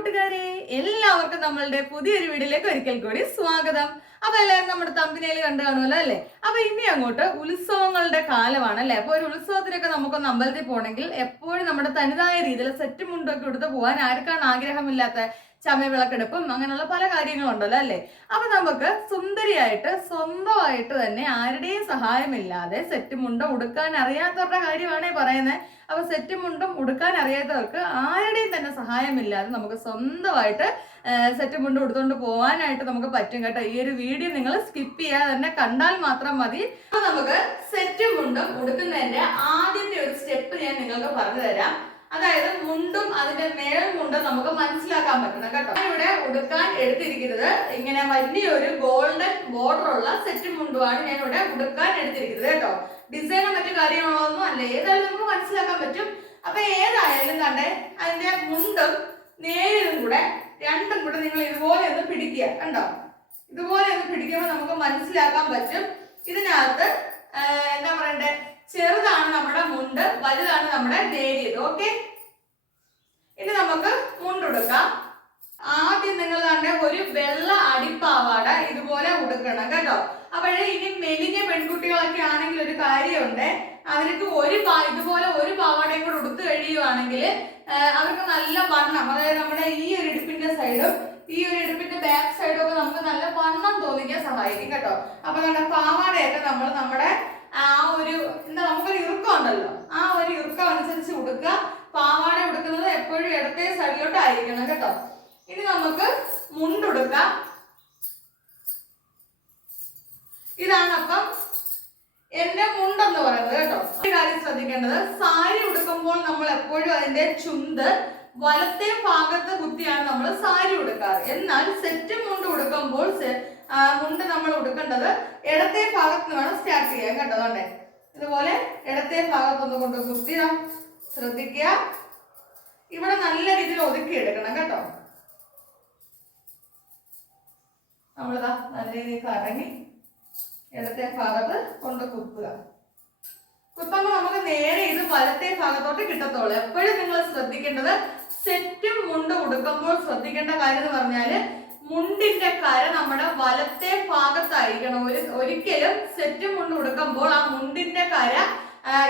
കൂട്ടുകാരെ എല്ലാവർക്കും നമ്മളുടെ പുതിയൊരു വീഡിയോയിലേക്ക് ഒരിക്കൽ കൂടി സ്വാഗതം. അപ്പൊ എല്ലാവരും നമ്മുടെ തമ്പിനയിൽ കണ്ടു കാണുമല്ലോ അല്ലേ? അപ്പൊ ഇനി അങ്ങോട്ട് ഉത്സവങ്ങളുടെ കാലമാണ് അല്ലേ അപ്പൊ ഒരു ഉത്സവത്തിനൊക്കെ നമുക്കൊന്ന് അമ്പലത്തിൽ പോകണമെങ്കിൽ എപ്പോഴും നമ്മുടെ തനതായ രീതിയിൽ സെറ്റ് മുണ്ടൊക്കെ എടുത്ത് പോകാൻ ആർക്കാണ് ആഗ്രഹമില്ലാത്ത ചമയ വിളക്കെടുപ്പും അങ്ങനെയുള്ള പല കാര്യങ്ങളും ഉണ്ടല്ലോ അല്ലേ? അപ്പൊ നമുക്ക് സുന്ദരിയായിട്ട് സ്വന്തമായിട്ട് തന്നെ ആരുടെയും സഹായമില്ലാതെ സെറ്റ് മുണ്ടും ഉടുക്കാൻ അറിയാത്തവരുടെ കാര്യമാണേ പറയുന്നത് അപ്പൊ സെറ്റ് മുണ്ടും ഉടുക്കാൻ അറിയാത്തവർക്ക് ആരുടെയും തന്നെ സഹായമില്ലാതെ നമുക്ക് സ്വന്തമായിട്ട് സെറ്റ് മുണ്ട് ഉടുത്തുകൊണ്ട് പോകാനായിട്ട് നമുക്ക് പറ്റും കേട്ടോ. ഈ ഒരു വീഡിയോ നിങ്ങൾ സ്കിപ്പ് ചെയ്യാതെ തന്നെ കണ്ടാൽ മാത്രം മതി. അപ്പൊ നമുക്ക് സെറ്റ് മുണ്ടും ഉടുക്കുന്നതിന്റെ ആദ്യത്തെ ഒരു സ്റ്റെപ്പ് ഞാൻ നിങ്ങൾക്ക് പറഞ്ഞു തരാം അതായത് മുണ്ടും അതിന്റെ മേൽ മുണ്ടും നമുക്ക് മനസ്സിലാക്കാൻ പറ്റുന്ന കേട്ടോ. ഇവിടെ ഉടുക്കാൻ എടുത്തിരിക്കുന്നത് ഇങ്ങനെ വലിയൊരു ഗോൾഡൻ ബോർഡർ ഉള്ള സെറ്റ് മുണ്ടുമാണ് ഞാൻ ഇവിടെ ഉടുക്കാൻ എടുത്തിരിക്കുന്നത് കേട്ടോ. ഡിസൈനോ മറ്റു കാര്യങ്ങളൊന്നും അല്ല. ഏതായാലും നമുക്ക് മനസ്സിലാക്കാൻ പറ്റും. അപ്പൊ ഏതായാലും കണ്ടേ അതിന്റെ മുണ്ടും നേരിലും കൂടെ രണ്ടും കൂടെ നിങ്ങൾ ഇതുപോലെ ഒന്ന് പിടിക്കുക കണ്ടോ? ഇതുപോലെ ഒന്ന് പിടിക്കുമ്പോൾ നമുക്ക് മനസ്സിലാക്കാൻ പറ്റും. ഇതിനകത്ത് എന്താ പറയണ്ടേ? ചെറുതാണ് നമ്മുടെ മുണ്ട് വലുതാണ് നമ്മുടെ നേരിയത് ഓക്കെ ഇനി നമുക്ക് മുണ്ടുടുക്കാം ആദ്യം നിങ്ങൾ തന്നെ ഒരു വെള്ള അടിപ്പാവാട ഇതുപോലെ ഉടുക്കണം കേട്ടോ. അപ്പോഴേ ഇനി മെലിഞ്ഞ പെൺകുട്ടികളൊക്കെ ആണെങ്കിൽ ഒരു കാര്യമുണ്ട്. അവർക്ക് ഒരു ഇതുപോലെ ഒരു പാവാടയും കൂടെ ഉടുത്തു കഴിയുവാണെങ്കിൽ അവർക്ക് നല്ല വണ്ണം അതായത് നമ്മുടെ ഈ ഒരു ഇടുപ്പിന്റെ സൈഡും ഈ ഒരു ഇടുപ്പിന്റെ ബാക്ക് സൈഡും ഒക്കെ നമുക്ക് നല്ല വണ്ണം തോന്നിക്കാൻ സഹായിക്കും കേട്ടോ. അപ്പൊ നമ്മുടെ പാവാടയൊക്കെ നമ്മൾ നമ്മുടെ ആ ഒരു എന്താ നമുക്കൊരു ഇറുക്കം ഉണ്ടല്ലോ. ആ ഒരു ഇറുക്കം അനുസരിച്ച് ഉടുക്കുക പാവാട ഉടുക്കുന്നത് എപ്പോഴും ഇടത്തെ സൈഡിലോട്ടായിരിക്കണം കേട്ടോ. ഇനി നമുക്ക് മുണ്ടുടുക്കാം ഇതാണ് അപ്പം എന്റെ മുണ്ടെന്ന് പറയുന്നത് കേട്ടോ. ഒരു കാര്യം ശ്രദ്ധിക്കേണ്ടത് സാരി ഉടുക്കുമ്പോൾ നമ്മൾ എപ്പോഴും അതിന്റെ ചുണ്ട് വലത്തെ ഭാഗത്ത് കുത്തിയാണ് നമ്മൾ സാരി ഉടുക്കാറ്. എന്നാൽ സെറ്റ് മുണ്ട് ഉടുക്കുമ്പോൾ മുണ്ട് നമ്മൾ ഉടുക്കേണ്ടത് ഇടത്തെ ഭാഗത്ത് നിന്ന് വേണം സ്റ്റാർട്ട് ചെയ്യാൻ കേട്ടോ അതുകൊണ്ടേ ഇതുപോലെ ഇടത്തെ ഭാഗത്തൊന്ന് കൊണ്ട് കുത്തി ദാ ശ്രദ്ധിക്കുക. ഇവിടെ നല്ല രീതിയിൽ ഒതുക്കി എടുക്കണം കേട്ടോ. നമ്മളിതാ നല്ല രീതിയിൽ കറങ്ങി ഇടത്തെ ഭാഗത്ത് കൊണ്ട് കുത്തുക. കുത്തുമ്പോൾ നമുക്ക് നേരെ ഇത് വലത്തെ ഭാഗത്തോട്ട് കിട്ടത്തുള്ളൂ. എപ്പോഴും നിങ്ങൾ ശ്രദ്ധിക്കേണ്ടത് സെറ്റും മുണ്ട് ഉടുക്കുമ്പോൾ ശ്രദ്ധിക്കേണ്ട കാര്യം എന്ന് പറഞ്ഞാൽ മുണ്ടിന്റെ കര നമ്മുടെ വലത്തെ ഭാഗത്തായിരിക്കണം. ഒരു ഒരിക്കലും സെറ്റ് മുണ്ട് ഉടുക്കുമ്പോൾ ആ മുണ്ടിന്റെ കര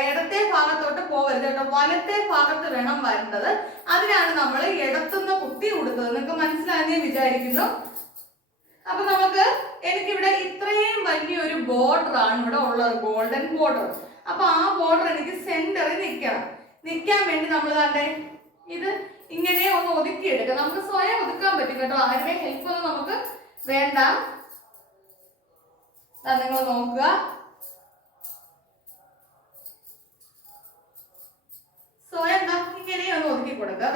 ഇടത്തെ ഭാഗത്തോട്ട് പോകരുത് കേട്ടോ. വലത്തെ ഭാഗത്ത് വേണം വരേണ്ടത്. അതിനാണ് നമ്മൾ ഇടത്തുനിന്ന് കുത്തി കൊടുത്തത് നിങ്ങൾക്ക് മനസ്സിലായെന്ന് വിചാരിക്കുന്നു. അപ്പൊ നമുക്ക് എനിക്കിവിടെ ഇത്രയും വലിയൊരു ബോർഡർ ആണ് ഇവിടെ ഉള്ളത്. ഗോൾഡൻ ബോർഡർ അപ്പൊ ആ ബോർഡർ എനിക്ക് സെന്ററിൽ നിൽക്കണം. നിൽക്കാൻ വേണ്ടി നമ്മൾ കണ്ടേ ഇത് ഇങ്ങനെ ഒന്ന് ഒതുക്കിയെടുക്കുക നമുക്ക് സ്വയം ഒതുക്കാൻ പറ്റും കേട്ടോ. ആരുടെ ഹെൽപ്പ് ഒന്നും നമുക്ക് വേണ്ട. നിങ്ങൾ നോക്കുക. സ്വയം ഇങ്ങനെ ഒന്ന് ഒതുക്കി കൊടുക്കുക.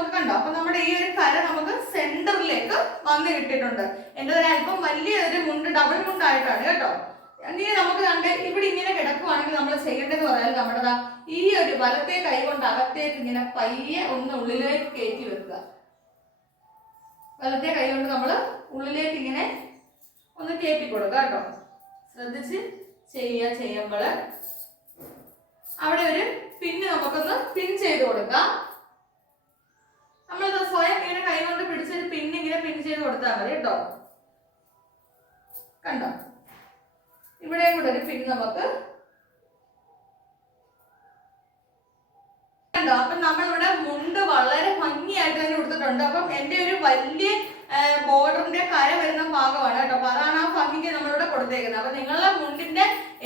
നമുക്ക് കണ്ടോ? അപ്പൊ നമ്മുടെ ഈ ഒരു കര നമുക്ക് സെന്ററിലേക്ക് വന്ന് കിട്ടിയിട്ടുണ്ട്. എന്റെ ഒരു അല്പം വലിയ ഒരു മുണ്ട് ഡബിൾ മുണ്ടായിട്ടാണ് കേട്ടോ. ഇനി നമുക്ക് കണ്ട് ഇവിടെ ഇങ്ങനെ കിടക്കുവാണെങ്കിൽ നമ്മൾ ചെയ്യേണ്ടത് പറയാൻ നമ്മുടെ ഈ ഒരു വലത്തെ കൈ കൊണ്ട് അകത്തേക്ക് ഇങ്ങനെ പയ്യെ ഒന്ന് ഉള്ളിലേക്ക് കയറ്റി വെക്കുക. വലത്തെ കൈ കൊണ്ട് നമ്മൾ ഉള്ളിലേക്ക് ഇങ്ങനെ ഒന്ന് കയറ്റി കൊടുക്കുക കേട്ടോ. ശ്രദ്ധിച്ച് ചെയ്യുക ചെയ്യുമ്പോൾ അവിടെ ഒരു പിന്ന് നമുക്കൊന്ന് പിൻ ചെയ്ത് കൊടുക്കാം. നമ്മളിത് സ്വയം ഇങ്ങനെ കൈ കൊണ്ട് പിടിച്ചൊരു പിന്നിങ്ങനെ പിൻ ചെയ്ത് കൊടുത്താൽ മതി കേട്ടോ. കണ്ടോ? ഇവിടെയും കൂടെ ഒരു പിൻ നമുക്ക് കണ്ടോ? അപ്പൊ നമ്മളിവിടെ മുണ്ട് വളരെ ഭംഗിയായിട്ട് തന്നെ കൊടുത്തിട്ടുണ്ട്. അപ്പം എന്റെ ഒരു വലിയ ബോർഡറിന്റെ കര വരുന്ന ഭാഗമാണ് കേട്ടോ. അപ്പൊ അതാണ് ആ ഭംഗിക്ക് നമ്മളിവിടെ കൊടുത്തേക്കുന്നത്. അപ്പൊ നിങ്ങളുടെ മുണ്ടിന്റെ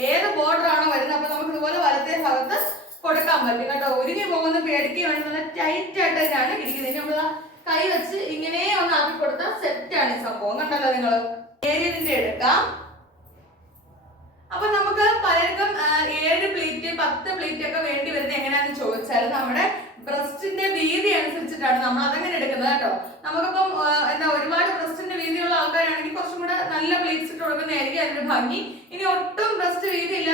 ഏത് ബോർഡർ ആണോ വരുന്നത് അപ്പൊ നമുക്ക് ഇതുപോലെ വലത്തെ ഭാഗത്ത് കൊടുക്കാൻ പറ്റും കേട്ടോ. ഒരുങ്ങി പോകുന്ന പേടിക്ക് വേണ്ടി നല്ല ടൈറ്റ് ആയിട്ട് തന്നെയാണ് ഇരിക്കുന്നത്. നമ്മൾ കൈ വെച്ച് ഇങ്ങനെ ഒന്ന് ആക്കി കൊടുത്താൽ സെറ്റ് ആണ് ഈ സംഭവം. കണ്ടല്ലോ നിങ്ങൾ ഏരിയതിന്റെ എടുക്കാം. അപ്പൊ നമുക്ക് പലർക്കും ഏഴ് പ്ലേറ്റ് പത്ത് പ്ലേറ്റ് ഒക്കെ വേണ്ടി വരുന്നത് എങ്ങനെയാന്ന് ചോദിച്ചാൽ നമ്മുടെ ബ്രസ്റ്റിന്റെ വീതി അനുസരിച്ചിട്ടാണ് നമ്മൾ അതങ്ങനെ എടുക്കുന്നത് കേട്ടോ. നമുക്കിപ്പം എന്താ ഒരുപാട് ബ്രസ്റ്റിന്റെ വീതിയുള്ള ആൾക്കാരാണെങ്കിൽ കുറച്ചും കൂടെ നല്ല പ്ലേറ്റ്സ് ഇട്ട് കൊടുക്കുന്നതായിരിക്കും അതിന്റെ ഭംഗി. ഇനി ഒട്ടും ബ്രസ്റ്റ് വീതിയില്ല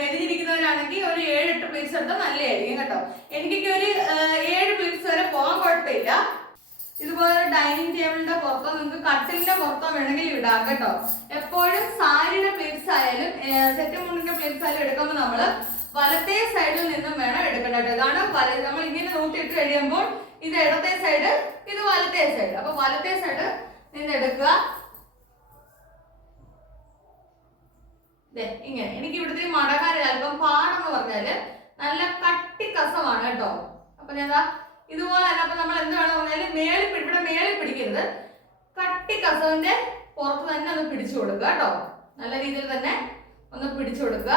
മെലിഞ്ഞിരിക്കുന്നവരാണെങ്കിൽ ഒരു ഏഴ് എട്ട് പ്ലേറ്റ്സ് എടുത്താൽ നല്ലതായിരിക്കും കേട്ടോ. എനിക്കൊക്കെ ഒരു ഏഴ് പ്ലേറ്റ്സ് വരെ പോകാൻ കുഴപ്പമില്ല. ഇതുപോലെ ഡൈനിങ് ടേബിളിന്റെ പുറത്തോ നിങ്ങൾക്ക് കട്ടിലിന്റെ പുറത്തോ വേണമെങ്കിൽ ഇടാം കേട്ടോ. എപ്പോഴും സാരിയുടെ പ്ലേറ്റ്സ് ആയാലും സെറ്റ് മുണ്ടിന്റെ പ്ലേറ്റ്സ് ആയാലും എടുക്കുമ്പോൾ നമ്മൾ വലത്തെ സൈഡിൽ നിന്നും വേണം എടുക്കേണ്ട ഇതാണ് കാരണം നമ്മൾ ഇങ്ങനെ നോക്കിയിട്ട് കഴിയുമ്പോൾ ഇത് ഇടത്തെ സൈഡ് ഇത് വലത്തെ സൈഡ് അപ്പൊ വലത്തെ സൈഡ് നിന്ന് എടുക്കുക. ഇങ്ങനെ. എനിക്ക് ഇവിടുത്തെ ഈ മടകാര് അല്പം പാടെന്ന് പറഞ്ഞാൽ നല്ല കട്ടി കസമാണ് കേട്ടോ. അപ്പൊ ഞാൻ ഇതുപോലെ തന്നെ അപ്പൊ നമ്മൾ എന്ത് വേണം പറഞ്ഞാൽ മേളിൽ ഇവിടെ മേളിൽ പിടിക്കരുത്. കട്ടി കസവിന്റെ പുറത്ത് തന്നെ ഒന്ന് പിടിച്ചു കൊടുക്കുക കേട്ടോ. നല്ല രീതിയിൽ തന്നെ ഒന്ന് പിടിച്ചു കൊടുക്കുക.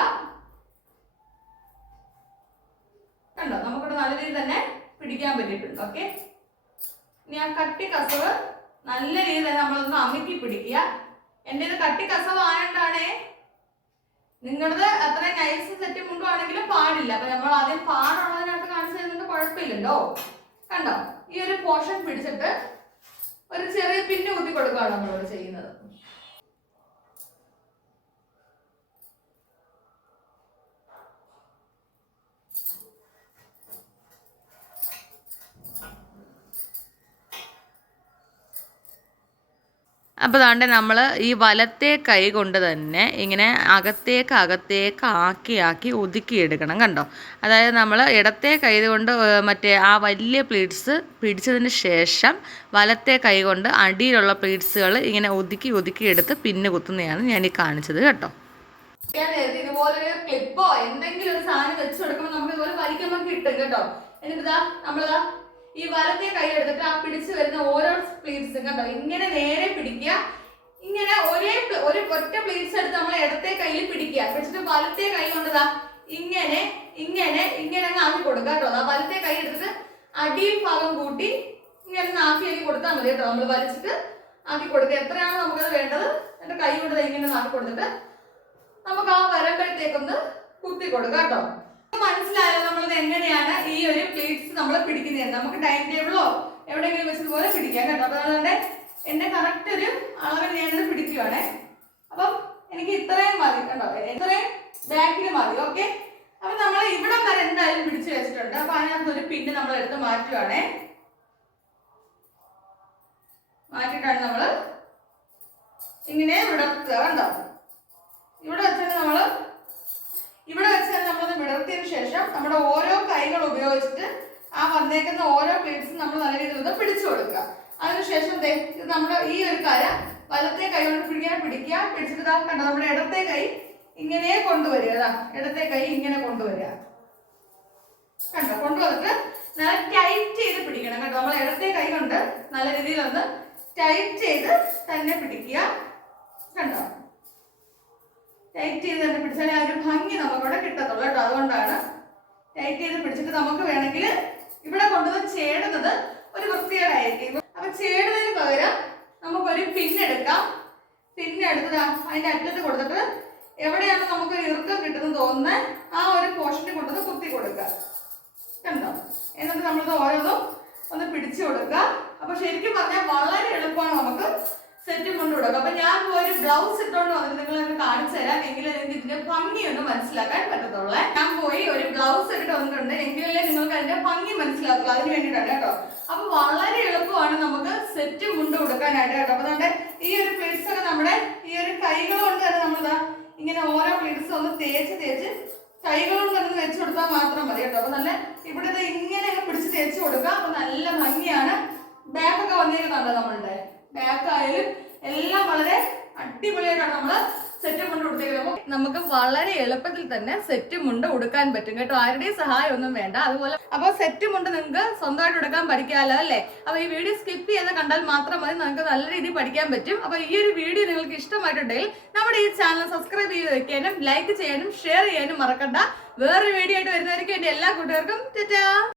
കണ്ടോ? നമുക്കിവിടെ നല്ല രീതിയിൽ തന്നെ പിടിക്കാൻ പറ്റിയിട്ടുണ്ട്. ഓക്കെ? ഇനി ആ കട്ടി കസവ് നല്ല രീതിയിൽ തന്നെ നമ്മളൊന്ന് അമുക്കി പിടിക്കുക. എന്റെ ഇത് കട്ടി കസവ് ആയതുകൊണ്ടാണേ നിങ്ങളത് അത്ര നൈസ് സെറ്റ് മുണ്ടുവാണെങ്കിലും പാടില്ല. അപ്പൊ നമ്മൾ ആദ്യം പാടുള്ളതിനകത്ത് കാണിച്ചു തരുന്നുണ്ട് കുഴപ്പമില്ലല്ലോ. കണ്ടോ? ഈ ഒരു പോർഷൻ പിടിച്ചിട്ട് ഒരു ചെറിയ പിന്നെ കുത്തി കൊടുക്കുകയാണ് നമ്മളിവിടെ ചെയ്യുന്നത്. അപ്പോൾ അതുകൊണ്ട് നമ്മൾ ഈ വലത്തെ കൈ കൊണ്ട് തന്നെ ഇങ്ങനെ അകത്തേക്ക് അകത്തേക്ക് ആക്കി ആക്കി ഒതുക്കിയെടുക്കണം കണ്ടോ? അതായത് നമ്മൾ ഇടത്തെ കൈ കൊണ്ട് മറ്റേ ആ വലിയ പ്ലീറ്റ്സ് പിടിച്ചതിന് ശേഷം വലത്തെ കൈ കൊണ്ട് അടിയിലുള്ള പ്ലീറ്റ്സുകൾ ഇങ്ങനെ ഒതുക്കി ഒതുക്കി എടുത്ത് പിന്നെ കുത്തുന്നതാണ് ഞാൻ ഈ കാണിച്ചത് കേട്ടോ? ഇതുപോലെ ക്ലിപ്പോ എന്തെങ്കിലും ഒരു സാധനം വെച്ച് കൊടുക്കുമ്പോൾ നമുക്ക് ഇതുപോലെ വലിക്കുമ്പോൾ കിട്ടും കേട്ടോ? എന്നിട്ട് നമ്മളിതാ ഈ വലത്തെ കൈ എടുത്തിട്ട് ആ പിടിച്ച് വരുന്ന ഓരോ പ്ലീറ്റ്സും കണ്ടോ? ഇങ്ങനെ നേരെ പിടിക്കുക. ഇങ്ങനെ ഒരേ ഒരു ഒറ്റ പ്ലീറ്റ്സ് എടുത്ത് നമ്മൾ ഇടത്തെ കയ്യിൽ പിടിക്കുക. പിടിച്ചിട്ട് വലത്തെ കൈ കൊണ്ടതാ ഇങ്ങനെ ഇങ്ങനെ ഇങ്ങനെ അങ്ങ് ആക്കി കൊടുക്കുക കേട്ടോ. ആ വലത്തെ കൈ എടുത്തിട്ട് അടിയിൽ ഭാഗം കൂട്ടി ഇങ്ങനെ ആക്കി ആക്കി കൊടുത്താൽ മതി കേട്ടോ. നമ്മൾ വലിച്ചിട്ട് ആക്കി കൊടുക്കുക. എത്രയാണോ നമുക്കത് വേണ്ടത്. എന്റെ കൈ കൊണ്ട് ഇങ്ങനെ ആക്കി കൊടുത്തിട്ട് നമുക്ക് ആ വരമ്പഴത്തേക്കൊന്ന് കുത്തി കൊടുക്കുക കേട്ടോ. മനസ്സിലായാലും നമ്മളിത് എങ്ങനെയാണ് ഈ ഒരു പ്ലേറ്റ്സ് നമ്മൾ പിടിക്കുന്നത് നമുക്ക് ടൈം ടേബിളോ എവിടെയെങ്കിലും വെച്ചതുപോലെ പിടിക്കാം കേട്ടോ. അപ്പൊ അതുകൊണ്ട് എന്റെ കറക്റ്റ് ഒരു അളവിൽ ഞാനത് പിടിക്കുവാണേ. അപ്പം എനിക്ക് ഇത്രയും മതി കേട്ടോ. ഇത്രയും ബാക്കിൽ മതി ഓക്കെ അപ്പൊ നമ്മൾ ഇവിടെ വരെ എന്തായാലും പിടിച്ചു വെച്ചിട്ടുണ്ട്. അപ്പൊ അതിനകത്ത് ഒരു പിന്ന് നമ്മൾ എടുത്ത് മാറ്റുവാണേ. മാറ്റിയിട്ടാണ് നമ്മൾ ഇങ്ങനെ വിടർത്തുക കണ്ടോ ഇവിടെ വെച്ചാൽ നമ്മൾ ഇവിടെ വെച്ചാൽ നമ്മളത് വിടർത്തിയതിനു ശേഷം നമ്മുടെ ഓരോ കൈകൾ ഉപയോഗിച്ചിട്ട് ആ വന്നേക്കുന്ന ഓരോ പ്ലേറ്റ്സും നമ്മൾ നല്ല രീതിയിൽ ഒന്ന് പിടിച്ചു കൊടുക്കുക. അതിനുശേഷം ഇത് നമ്മുടെ ഈ ഒരു കര വലത്തെ കൈ കൊണ്ട് പിടിക്കാൻ പിടിക്കുക. പിടിച്ചിട്ട് ഇതാ കണ്ടോ നമ്മുടെ ഇടത്തെ കൈ ഇങ്ങനെ കൊണ്ടുവരിക. അതാ ഇടത്തെ കൈ ഇങ്ങനെ കൊണ്ടുവരിക. കണ്ടോ കൊണ്ടുവന്നിട്ട് നല്ല ടൈറ്റ് ചെയ്ത് പിടിക്കണം കേട്ടോ നമ്മൾ ഇടത്തെ കൈ കൊണ്ട് നല്ല രീതിയിൽ ഒന്ന് ടൈറ്റ് ചെയ്ത് തന്നെ പിടിക്കുക. കണ്ടോ? ടൈറ്റ് ചെയ്ത് തന്നെ പിടിച്ചാലേ ആ ഒരു ഭംഗി നമുക്കിവിടെ കിട്ടത്തുള്ളൂ കേട്ടോ. അതുകൊണ്ടാണ് ടൈറ്റ് ചെയ്ത് പിടിച്ചിട്ട് നമുക്ക് വേണമെങ്കിൽ ഇവിടെ കൊണ്ടുവന്ന് ചേടുന്നത് ഒരു വൃത്തികേടായിരിക്കും അപ്പൊ ചേടുന്നതിന് പകരം നമുക്കൊരു പിന്നെടുക്കാം പിന്നെടുത്ത് ദാ അതിന്റെ അറ്റത്ത് കൊടുത്തിട്ട് എവിടെയാണ് നമുക്കൊരു ഇറുക്കം കിട്ടുന്നത് തോന്നുന്നത് ആ ഒരു പോഷൻ കൊണ്ടുവന്ന് കുത്തി കൊടുക്കുക. കണ്ടോ? എന്നിട്ട് നമ്മളിത് ഓരോന്നും ഒന്ന് പിടിച്ചു കൊടുക്കുക. അപ്പൊ ശരിക്കും പറഞ്ഞാൽ വളരെ എളുപ്പമാണ് നമുക്ക് കൊടുക്കുക അപ്പൊ ഞാൻ ഒരു ബ്ലൗസ് ഇട്ടോണ്ട് വന്നിട്ട് നിങ്ങൾ എന്നെ കാണിച്ചു തരാം. എങ്കിലേ നിങ്ങൾക്ക് ഇതിന്റെ ഭംഗി ഒന്ന് മനസ്സിലാക്കാൻ പറ്റത്തുള്ളൂ. ഞാൻ പോയി ഒരു ബ്ലൗസ് ഇട്ടിട്ട് വന്നിട്ടുണ്ട്. എങ്കിലല്ലേ നിങ്ങൾക്ക് അതിന്റെ ഭംഗി മനസ്സിലാക്കുള്ളൂ അതിന് വേണ്ടിയിട്ടാണ് കേട്ടോ. അപ്പൊ വളരെ എളുപ്പമാണ് നമുക്ക് സെറ്റ് മുണ്ട് കൊടുക്കാനായിട്ട് കേട്ടോ. അപ്പൊ നമ്മുടെ ഈ ഒരു പ്ലിറ്റ്സ് ഒക്കെ നമ്മുടെ ഈ ഒരു കൈകൾ കൊണ്ട് തന്നെ നമ്മളിതാ ഇങ്ങനെ ഓരോ പ്ലിറ്റ്സ് ഒന്ന് തേച്ച് തേച്ച് കൈകൾ കൊണ്ട് തന്നെ വെച്ച് കൊടുത്താൽ മാത്രം മതി കേട്ടോ. അപ്പൊ നല്ല ഇവിടെ ഇത് ഇങ്ങനെ പിടിച്ച് തേച്ച് കൊടുക്കുക അപ്പൊ നല്ല ഭംഗിയാണ്. ബാക്കൊക്കെ വന്നിരിക്കുന്നുണ്ടോ നമ്മളുടെ. ബാക്ക് ആയാലും എല്ലാം വളരെ അടിപൊളിയായിട്ടാണ് നമ്മൾ സെറ്റ് മുണ്ട് കൊടുത്തേക്കുന്നത്. നമുക്ക് വളരെ എളുപ്പത്തിൽ തന്നെ സെറ്റ് മുണ്ട് ഉടുക്കാൻ പറ്റും കേട്ടോ. ആരുടെയും സഹായം ഒന്നും വേണ്ട. അതുപോലെ അപ്പൊ സെറ്റ് മുണ്ട് നിങ്ങൾക്ക് സ്വന്തമായിട്ട് ഉടുക്കാൻ പഠിക്കാമല്ലോ അല്ലേ? അപ്പൊ ഈ വീഡിയോ സ്കിപ്പ് ചെയ്ത് കണ്ടാൽ മാത്രം മതി. നിങ്ങൾക്ക് നല്ല രീതിയിൽ പഠിക്കാൻ പറ്റും. അപ്പൊ ഈ ഒരു വീഡിയോ നിങ്ങൾക്ക് ഇഷ്ടമായിട്ടുണ്ടെങ്കിൽ നമ്മുടെ ഈ ചാനൽ സബ്സ്ക്രൈബ് ചെയ്ത് വെക്കാനും ലൈക്ക് ചെയ്യാനും ഷെയർ ചെയ്യാനും മറക്കണ്ട. വേറൊരു വീഡിയോ ആയിട്ട് വരുന്നവർക്ക് വേണ്ടി എല്ലാ കൂട്ടുകാർക്കും.